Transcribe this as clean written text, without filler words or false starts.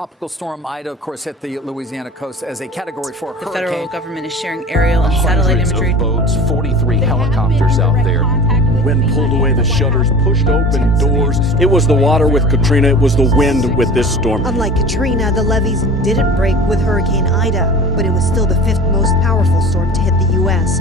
Tropical storm Ida, of course, hit the Louisiana coast as a Category 4 hurricane. The federal government is sharing aerial and satellite imagery. Hundreds of boats, 43 helicopters out there. Wind pulled away the shutters, pushed open doors. It was the water with Katrina. It was the wind with this storm. Unlike Katrina, the levees didn't break with Hurricane Ida, but it was still the fifth most powerful storm to hit the U.S.